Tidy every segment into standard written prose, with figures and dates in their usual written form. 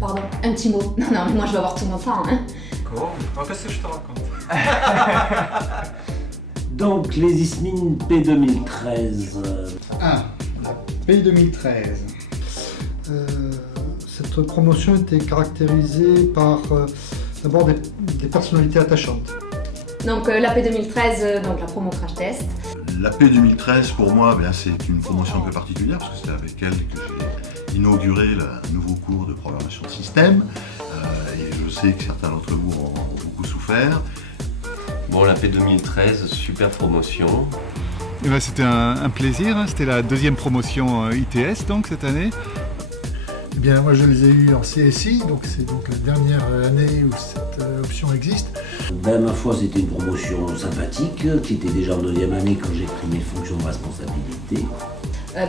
Pardon, un petit mot. Non, mais moi je vais avoir tout mon temps. Hein. D'accord, qu'est-ce que je te raconte? Donc, les ISMIN P2013. 1. La P 2013. Cette promotion était caractérisée par d'abord des personnalités attachantes. Donc l'AP 2013, donc la promo crash test. La P 2013, pour moi, c'est une promotion un peu particulière parce que c'est avec elle que j'ai inauguré le nouveau cours de programmation de système. Et je sais que certains d'entre vous ont beaucoup souffert. Bon, la P 2013, super promotion. Eh ben, c'était un plaisir, hein. C'était la deuxième promotion ITS donc cette année. Eh bien, moi je les ai eus en CSI, donc c'est donc la dernière année où cette option existe. Ben, ma foi, c'était une promotion sympathique, qui était déjà en deuxième année quand j'ai pris mes fonctions de responsabilité.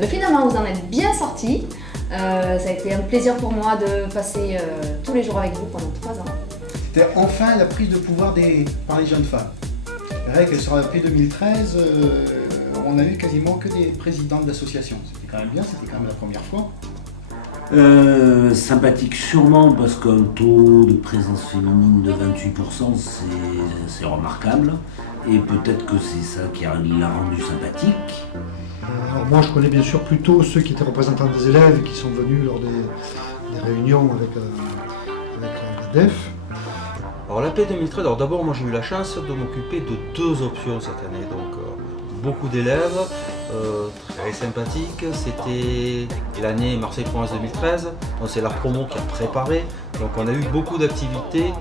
Finalement, vous en êtes bien sortis. Ça a été un plaisir pour moi de passer tous les jours avec vous pendant 3 ans. C'était enfin la prise de pouvoir par les jeunes femmes. C'est vrai que sur la P 2013, on a eu quasiment que des présidentes d'associations. C'était quand même bien, c'était quand même la première fois. Sympathique sûrement parce qu'un taux de présence féminine de 28%, c'est remarquable. Et peut-être que c'est ça qui l'a rendu sympathique. Alors moi je connais bien sûr plutôt ceux qui étaient représentants des élèves et qui sont venus lors des réunions avec la DEF. Alors la P 2013, alors d'abord moi j'ai eu la chance de m'occuper de 2 options cette année, donc beaucoup d'élèves, très sympathiques. C'était l'année Marseille Provence 2013, donc c'est la promo qui a préparé, donc on a eu beaucoup d'activités,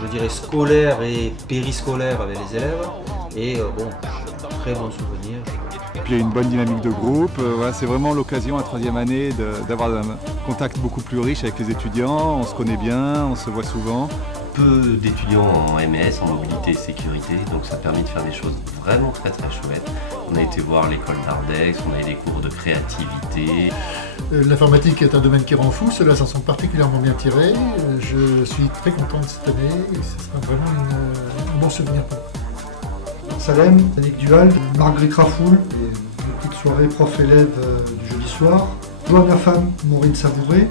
je dirais scolaires et périscolaires avec les élèves, et très bons souvenirs. Puis il y a une bonne dynamique de groupe. Voilà, c'est vraiment l'occasion à troisième année d'avoir un contact beaucoup plus riche avec les étudiants. On se connaît bien, on se voit souvent. Peu d'étudiants en MS, en mobilité et sécurité, donc ça a permis de faire des choses vraiment très chouettes. On a été voir l'école d'Ardex, on a eu des cours de créativité. L'informatique est un domaine qui rend fou, ceux-là s'en sont particulièrement bien tirés. Je suis très content de cette année et ce sera vraiment un bon souvenir pour moi. Salem, Yannick Duval, Marguerite Rafoul, une petite soirée prof-élève du jeudi soir. Joie de la femme, Maureen Savouré,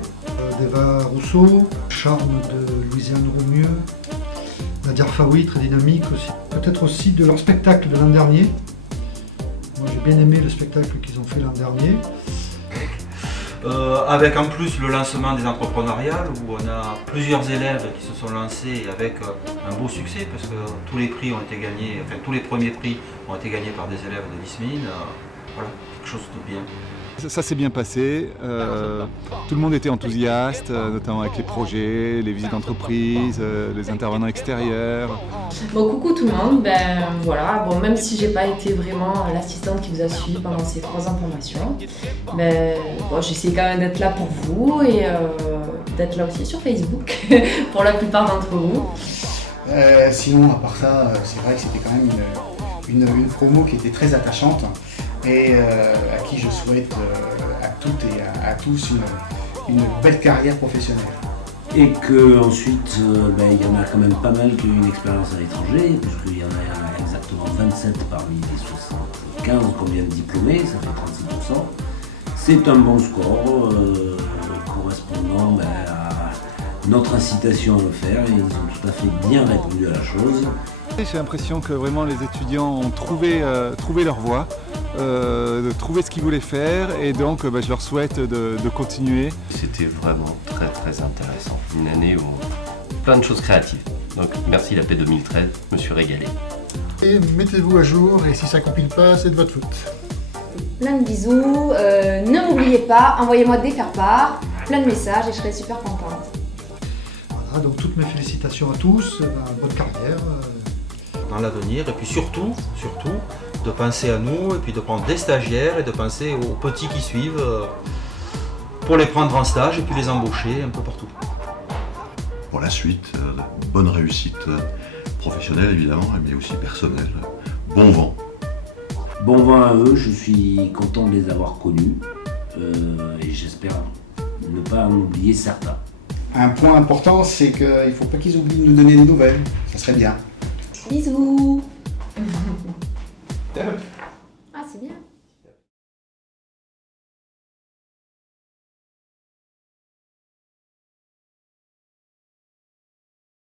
d'Eva Rousseau, Charme de Louisiane Roumieux, Nadia Faoui, très dynamique aussi. Peut-être aussi de leur spectacle de l'an dernier. Moi j'ai bien aimé le spectacle qu'ils ont fait l'an dernier. Avec en plus le lancement des entrepreneuriales où on a plusieurs élèves qui se sont lancés avec un beau succès parce que tous les prix ont été gagnés, enfin tous les premiers prix ont été gagnés par des élèves de l'ISMIN. Voilà, quelque chose de bien. Ça s'est bien passé, tout le monde était enthousiaste, notamment avec les projets, les visites d'entreprise, les intervenants extérieurs. Bon, coucou tout le monde, même si j'ai pas été vraiment l'assistante qui vous a suivi pendant ces 3 ans de formation, j'essaie quand même d'être là pour vous et d'être là aussi sur Facebook pour la plupart d'entre vous. Sinon, à part ça, c'est vrai que c'était quand même une promo qui était très attachante. Et à qui je souhaite à toutes et à tous une belle carrière professionnelle. Et qu'ensuite, il y en a quand même pas mal qui ont une expérience à l'étranger, puisqu'il y en a exactement 27 parmi les 75 qu'on vient de diplômer, ça fait 36%. C'est un bon score correspondant à notre incitation à le faire, et ils ont tout à fait bien répondu à la chose. J'ai l'impression que vraiment les étudiants ont trouvé leur voie, de trouver ce qu'ils voulaient faire et donc je leur souhaite de continuer. C'était vraiment très intéressant. Une année où plein de choses créatives. Donc merci la P 2013, je me suis régalé. Et mettez-vous à jour et si ça ne compile pas, c'est de votre faute. Plein de bisous, ne m'oubliez pas, envoyez-moi des faire-part, plein de messages et je serai super contente. Voilà, donc toutes mes félicitations à tous, bonne carrière. Dans l'avenir et puis surtout de penser à nous et puis de prendre des stagiaires et de penser aux petits qui suivent pour les prendre en stage et puis les embaucher un peu partout. Pour la suite, bonne réussite professionnelle évidemment, mais aussi personnelle. Bon vent. Bon vent à eux, je suis content de les avoir connus et j'espère ne pas en oublier certains. Un point important, c'est qu'il ne faut pas qu'ils oublient de nous donner des nouvelles. Ça serait bien. Bisous. Ah, c'est bien.